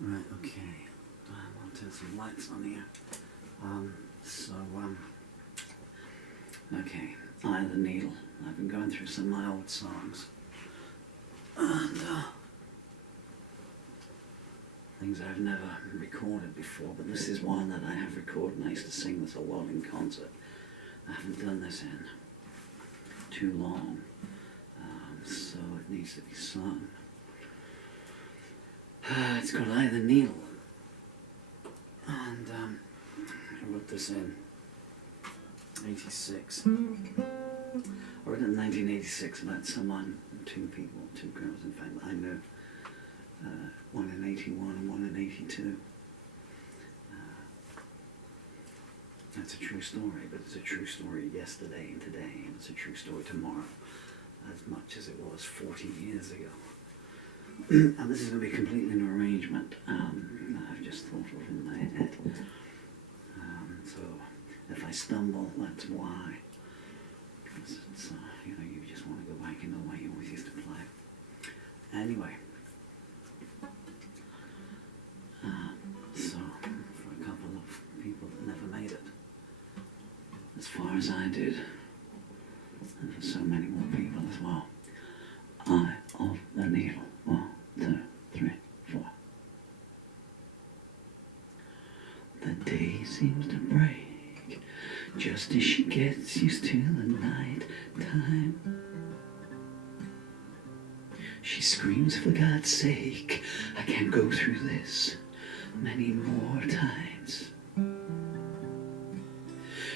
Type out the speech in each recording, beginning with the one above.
Right, okay. I'll turn some lights on here. Okay, Eye of the Needle. I've been going through some of my old songs. And, things I've never recorded before, but this is one that I have recorded, and I used to sing this a lot in concert. I haven't done this in too long, so it needs to be sung. It's called Eye of the Needle, and I wrote this in 86. I wrote it in 1986 about someone, two people, two girls in fact, I knew. One in 81 and one in 82. That's a true story, but it's a true story yesterday and today, and it's a true story tomorrow, as much as it was 40 years ago. And this is going to be completely an arrangement I've just thought of in my head. So if I stumble, that's why. Because it's, you just want to go back in the way you always used to play. Anyway. So, for a couple of people that never made it, as far as I did, and for so many more people as well. Eye of the Needle. 1, 2, 3, 4. The day seems to break just as she gets used to the night time. She screams, for God's sake, I can't go through this many more times.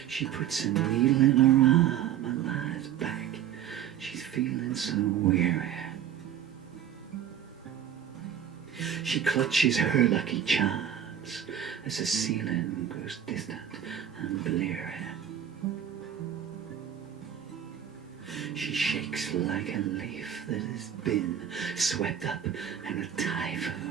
She puts a needle in her arm and lies back. She's feeling so weary. She clutches her lucky charms as the ceiling grows distant and bleary. She shakes like a leaf that has been swept up in a typhoon.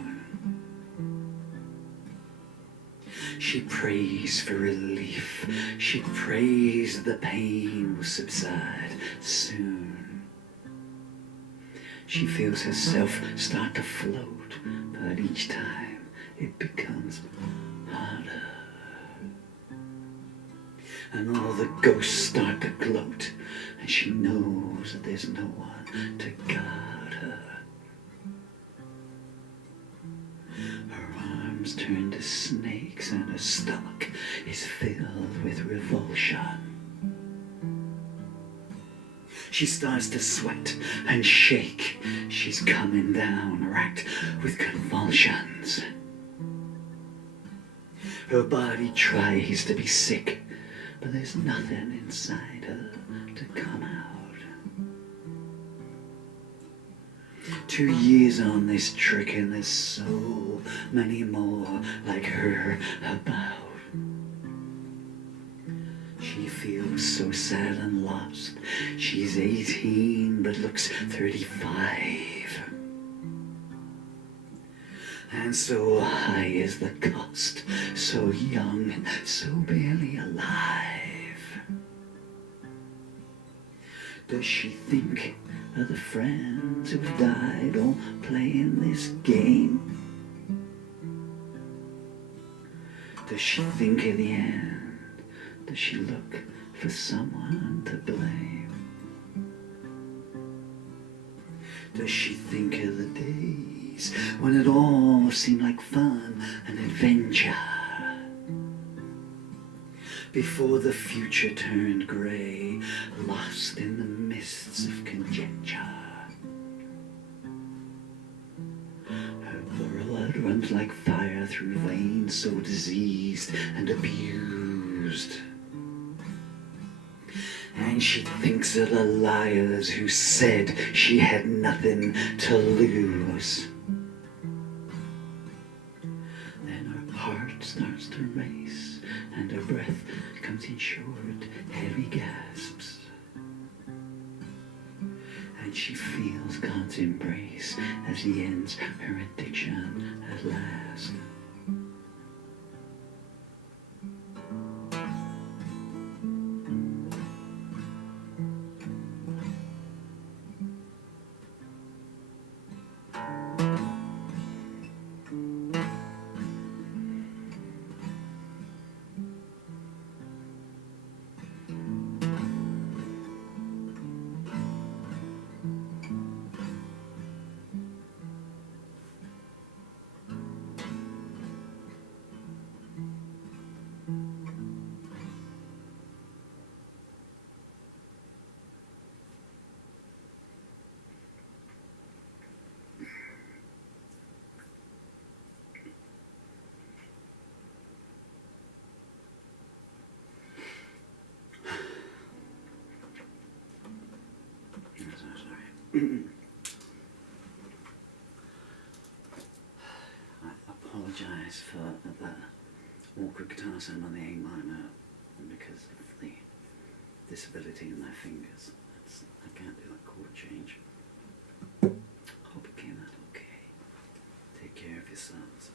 She prays for relief. She prays the pain will subside soon. She feels herself start to float, but each time it becomes harder. And all the ghosts start to gloat, and she knows that there's no one to guard her. Her arms turn to snakes, and her stomach is filled with revulsion. She starts to sweat and shake. She's coming down, racked with convulsions. Her body tries to be sick, but there's nothing inside her to come out. 2 years on this trick, and there's so many more like her about. She feels so sad and lost. She's 18 but looks 35. And so high is the cost, so young and so barely alive. Does she think of the friends who've died all playing this game? Does she think of the end? Does she look for someone to blame? Does she think of the days when it all seemed like fun and adventure? Before the future turned grey, lost in the mists of conjecture. Her blood runs like fire through veins so diseased and abused. And she thinks of the liars who said she had nothing to lose. Then her heart starts to race, and her breath comes in short, heavy gasps. And she feels God's embrace as he ends her addiction at last. I apologise for the awkward guitar sound on the A minor because of the disability in my fingers. I can't do that chord change. Hope it came out okay. Take care of yourselves.